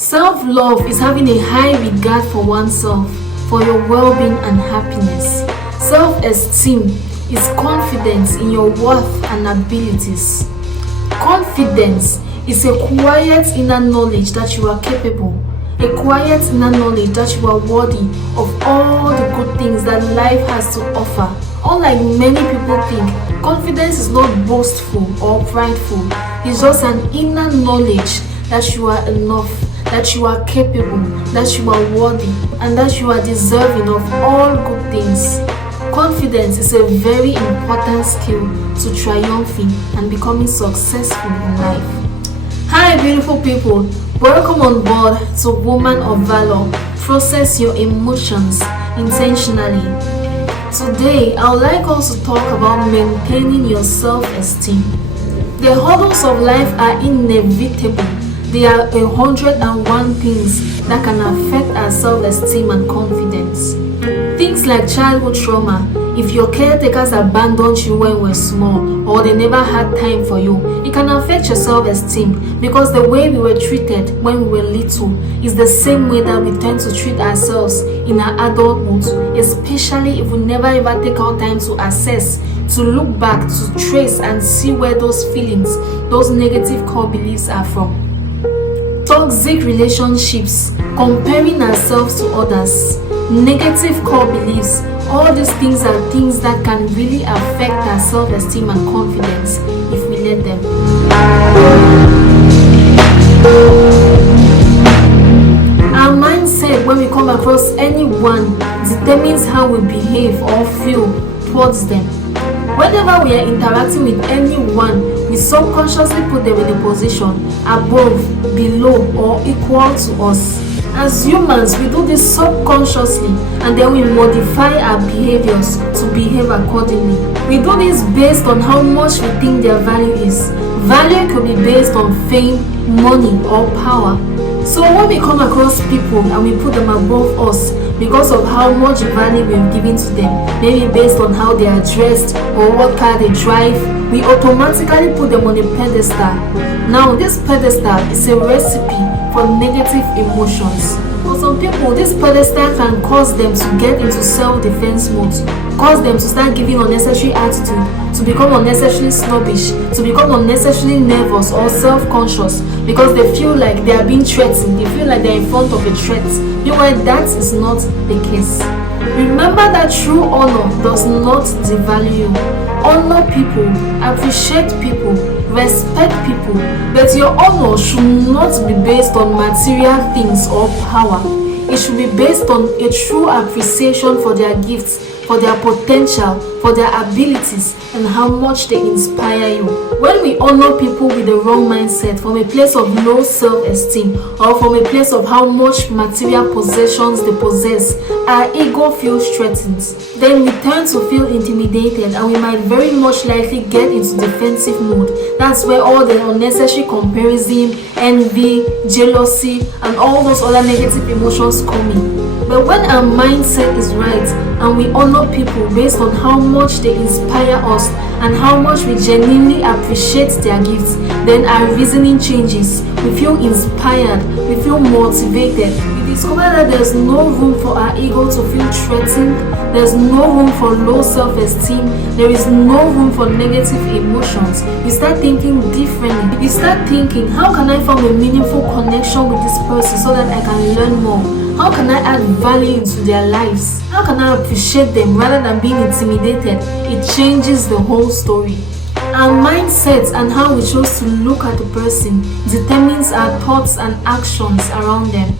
Self-love is having a high regard for oneself, for your well-being and happiness. Self-esteem is confidence in your worth and abilities. Confidence is a quiet inner knowledge that you are capable, a quiet inner knowledge that you are worthy of all the good things that life has to offer. Unlike many people think, confidence is not boastful or prideful. It's just an inner knowledge that you are enough, that you are capable, that you are worthy, and that you are deserving of all good things. Confidence is a very important skill to triumphing and becoming successful in life. Hi beautiful people, welcome on board to Woman of Valor. Process your emotions intentionally. Today, I would like us to talk about maintaining your self-esteem. The hurdles of life are inevitable. There are 101 things that can affect our self-esteem and confidence. Things like childhood trauma. If your caretakers abandoned you when you were small or they never had time for you, it can affect your self-esteem because the way we were treated when we were little is the same way that we tend to treat ourselves in our adulthood, especially if we never ever take our time to assess, to look back, to trace and see where those feelings, those negative core beliefs are from. Toxic relationships, comparing ourselves to others, negative core beliefs, all these things are things that can really affect our self-esteem and confidence if we let them. Our mindset when we come across anyone determines how we behave or feel towards them. Whenever we are interacting with anyone, we subconsciously put them in a position above, below, or equal to us. As humans, we do this subconsciously and then we modify our behaviors to behave accordingly. We do this based on how much we think their value is. Value could be based on fame, money, or power. So when we come across people and we put them above us because of how much value we've given to them, maybe based on how they are dressed or what car they drive, we automatically put them on a pedestal. Now this pedestal is a recipe for negative emotions. For some people, this pedestal can cause them to get into self-defense mode, cause them to start giving unnecessary attitude, to become unnecessarily snobbish, to become unnecessarily nervous or self-conscious because they feel like they are being threatened, they feel like they are in front of a threat. Meanwhile, that is not the case. Remember that true honor does not devalue you. Honor people, appreciate people, respect people, but your honor should not be based on material things or power. It should be based on a true appreciation for their gifts, for their potential, for their abilities, and how much they inspire you. When we honor people with the wrong mindset, from a place of low self-esteem or from a place of how much material possessions they possess, our ego feels threatened. Then we tend to feel intimidated and we might very much likely get into defensive mode. That's where all the unnecessary comparison, envy, jealousy, and all those other negative emotions come in. But when our mindset is right and we honor people based on how much they inspire us and how much we genuinely appreciate their gifts, then our reasoning changes. We feel inspired, we feel motivated. We discover that there's no room for our ego to feel threatened, there's no room for low self-esteem, there is no room for negative emotions. We start thinking differently. We start thinking, how can I form a meaningful connection with this person so that I can learn more? How can I add value into their lives? How can I appreciate them rather than being intimidated? It changes the whole story. Our mindset and how we choose to look at a person determines our thoughts and actions around them.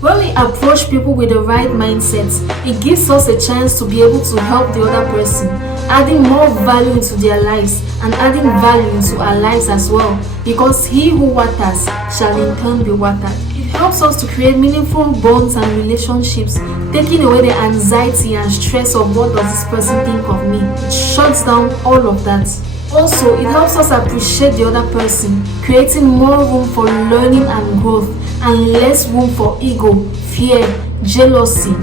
When we approach people with the right mindset, it gives us a chance to be able to help the other person, adding more value into their lives and adding value into our lives as well, because he who waters shall in turn be watered. It helps us to create meaningful bonds and relationships, taking away the anxiety and stress of what does this person think of me. It shuts down all of that. Also, it helps us appreciate the other person, creating more room for learning and growth and less room for ego, fear, jealousy.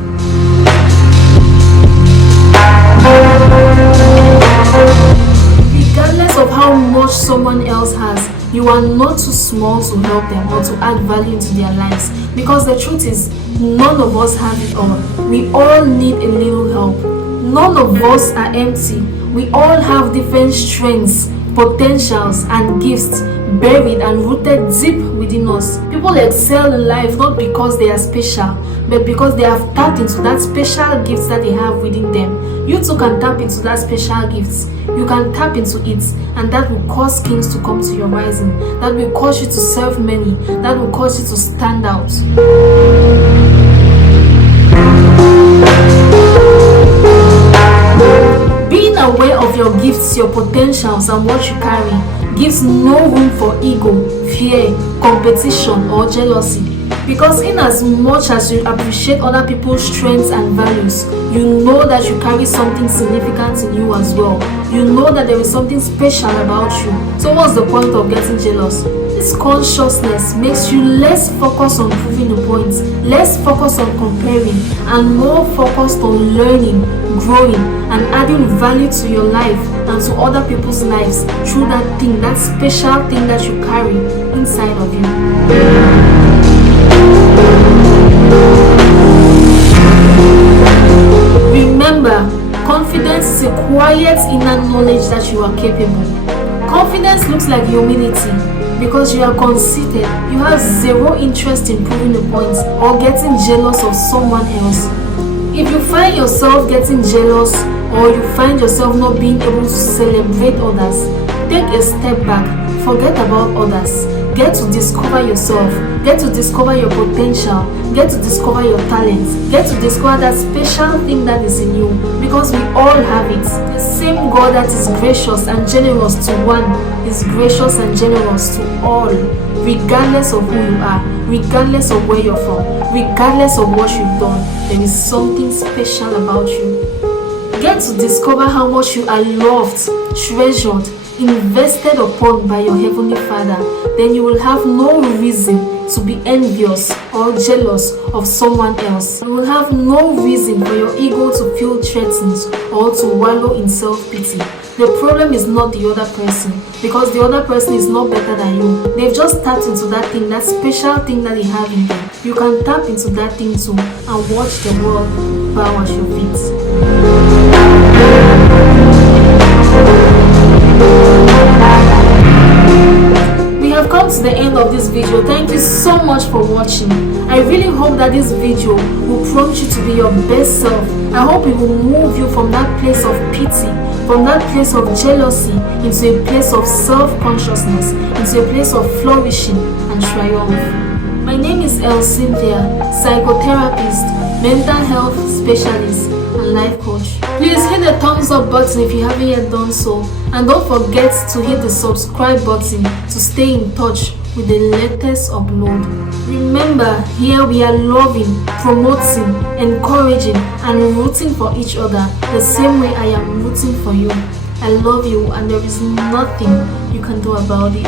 Regardless of how much someone else has, you you are not too small to help them or to add value into their lives, because the truth is, none of us have it all. We all need a little help. None of us are empty. We all have different strengths, potentials, and gifts buried and rooted deep within us. People excel in life not because they are special, but because they have tapped into that special gifts that they have within them. You too can tap into that special gifts. You can tap into it, and that will cause kings to come to your rising. That will cause you to serve many. That will cause you to stand out. Being aware of your gifts, your potentials, and what you carry gives no room for ego, fear, competition, or jealousy. Because in as much as you appreciate other people's strengths and values, you know that you carry something significant in you as well. You know that there is something special about you. So what's the point of getting jealous? This consciousness makes you less focused on proving a point, less focused on comparing, and more focused on learning, growing, and adding value to your life and to other people's lives through that thing, that special thing that you carry inside of you. Remember, confidence is a quiet inner knowledge that you are capable. Confidence looks like humility because you are conceited. You have zero interest in proving a point or getting jealous of someone else. If you find yourself getting jealous or you find yourself not being able to celebrate others, take a step back, forget about others. Get to discover yourself, get to discover your potential, get to discover your talents, get to discover that special thing that is in you, because we all have it. The same God that is gracious and generous to one is gracious and generous to all, regardless of who you are, regardless of where you're from, regardless of what you've done. There is something special about you. Get to discover how much you are loved, treasured, invested upon by your Heavenly Father. Then you will have no reason to be envious or jealous of someone else. You will have no reason for your ego to feel threatened or to wallow in self-pity. The problem is not the other person, because the other person is not better than you. They've just tapped into that thing, that special thing that they have in them. You can tap into that thing too and watch the world bow at your feet. We have come to the end of this video. Thank you so much for watching. I really hope that this video will prompt you to be your best self. I hope it will move you from that place of pity, from that place of jealousy, into a place of self-consciousness, into a place of flourishing and triumph. My name is Cynthia, psychotherapist, mental health specialist, and life coach. Please hit the thumbs up button if you haven't yet done so, and don't forget to hit the subscribe button to stay in touch with the latest upload. Remember, here we are loving, promoting, encouraging, and rooting for each other the same way I am rooting for you. I love you, and there is nothing you can do about it.